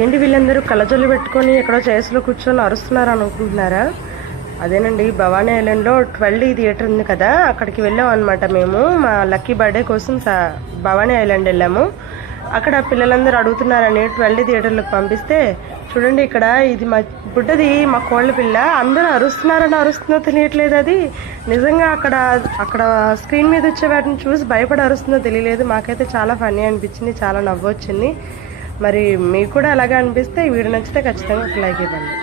ఏంటి వీళ్ళందరూ కళ్ళజొల్లు పెట్టుకొని ఎక్కడో చైర్స్లో కూర్చొని అరుస్తున్నారు అనుకుంటున్నారా? అదేనండి, భవానీ ఐలాండ్లో 12D థియేటర్ ఉంది కదా, అక్కడికి వెళ్ళాం అనమాట. మేము మా లక్కీ బర్త్డే కోసం భవానీ ఐలాండ్ వెళ్ళాము. అక్కడ పిల్లలందరూ అడుగుతున్నారని 12D థియేటర్లకు పంపిస్తే, చూడండి ఇక్కడ ఇది మా బుడ్డది, మా కోళ్ళ పిల్ల. అందరూ అరుస్తున్నారని అరుస్తుందో తెలియట్లేదు. అది నిజంగా అక్కడ స్క్రీన్ మీద వచ్చే వాటిని చూసి భయపడి అరుస్తుందో తెలియలేదు. మాకైతే చాలా ఫన్నీ అనిపించింది, చాలా నవ్వు వచ్చింది. మరి మీకు కూడా అలాగే అనిపిస్తే ఈ వీడియో నచ్చితే ఖచ్చితంగా ఒక లైక్ ఇవ్వండి.